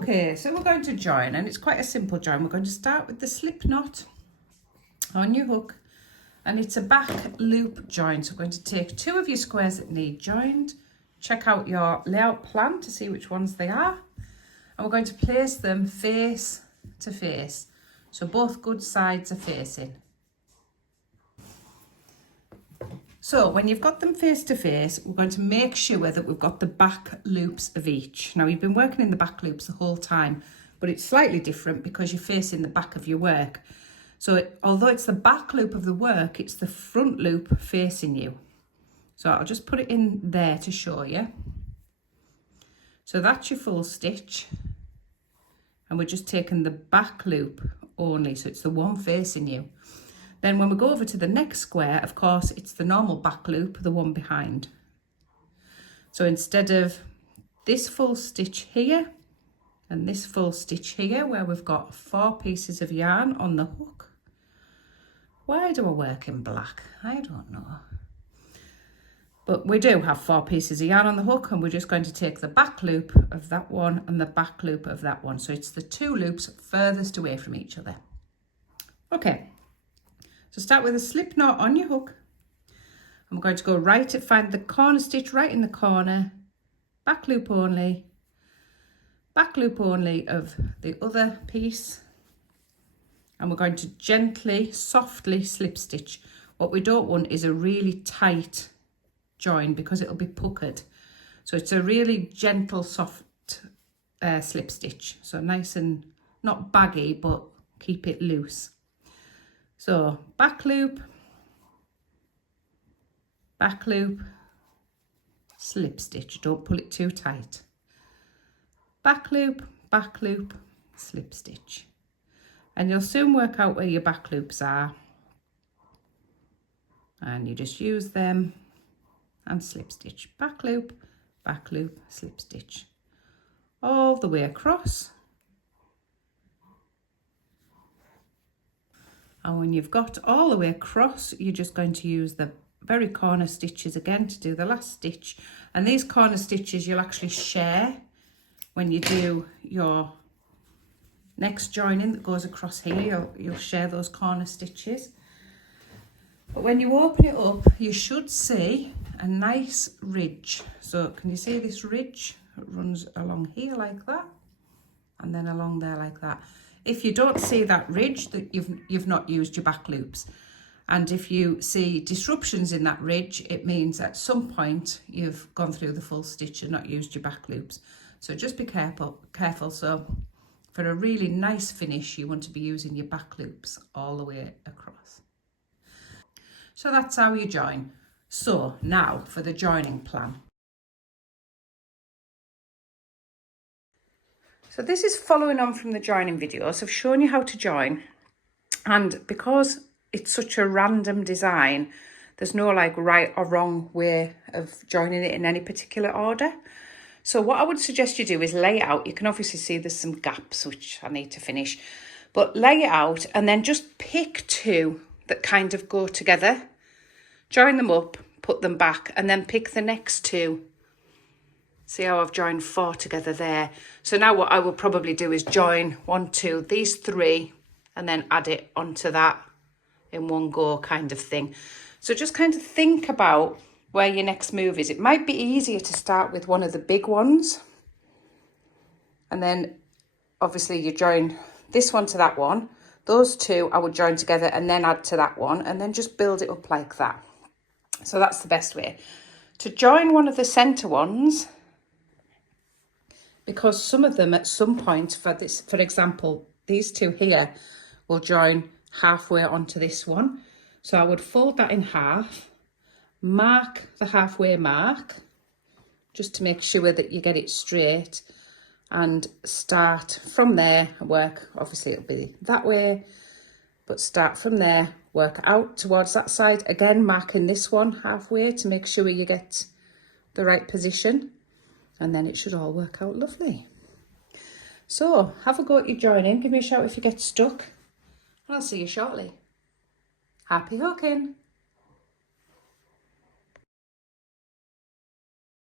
Okay, so we're going to join, and it's quite a simple join. We're going to start with the slip knot on your hook, and it's a back loop join. So we're going to take 2 of your squares that need joined, check out your layout plan to see which ones they are, and we're going to place them face to face, so both good sides are facing. So when you've got them face to face, we're going to make sure that we've got the back loops of each. Now, you've been working in the back loops the whole time, but it's slightly different because you're facing the back of your work. So although it's the back loop of the work, it's the front loop facing you. So I'll just put it in there to show you. So that's your full stitch. And we're just taking the back loop only, so it's the one facing you. Then when we go over to the next square, of course, it's the normal back loop, the one behind. So instead of this full stitch here and this full stitch here, where we've got 4 pieces of yarn on the hook. Why do I work in black? I don't know. But we do have 4 pieces of yarn on the hook, and we're just going to take the back loop of that one and the back loop of that one. So it's the 2 loops furthest away from each other. Okay. So start with a slip knot on your hook, and we're going to go right to find the corner stitch right in the corner, back loop only of the other piece, and we're going to gently, softly slip stitch. What we don't want is a really tight join because it'll be puckered. So it's a really gentle, soft slip stitch. So nice and not baggy, but keep it loose. So back loop, slip stitch, don't pull it too tight. Back loop, slip stitch. And you'll soon work out where your back loops are. And you just use them and slip stitch. Back loop, slip stitch. All the way across. And when you've got all the way across, you're just going to use the very corner stitches again to do the last stitch. And these corner stitches you'll actually share when you do your next joining that goes across here. You'll share those corner stitches. But when you open it up, you should see a nice ridge. So can you see this ridge? It runs along here like that, and then along there like that. If you don't see that ridge, that you've not used your back loops. And if you see disruptions in that ridge, it means at some point you've gone through the full stitch and not used your back loops. So just be careful. So for a really nice finish, you want to be using your back loops all the way across. So that's how you join. So now for the joining plan. So this is following on from the joining video. So I've shown you how to join, and because it's such a random design, there's no like right or wrong way of joining it in any particular order. So what I would suggest you do is lay it out. You can obviously see there's some gaps which I need to finish, but lay it out and then just pick 2 that kind of go together, join them up, put them back, and then pick the next 2. See how I've joined 4 together there. So now what I will probably do is join 1, 2, these 3, and then add it onto that in one go kind of thing. So just kind of think about where your next move is. It might be easier to start with one of the big ones. And then obviously you join this one to that one. Those 2 I would join together and then add to that one, and then just build it up like that. So that's the best way. To join one of the centre ones, because some of them at some point, for example, these 2 here will join halfway onto this one. So I would fold that in half, mark the halfway mark, just to make sure that you get it straight, and start from there and work. Obviously it'll be that way, but start from there, work out towards that side, again marking this one halfway to make sure you get the right position, and then it should all work out lovely. So have a go at your joining, give me a shout if you get stuck, and I'll see you shortly. Happy hooking!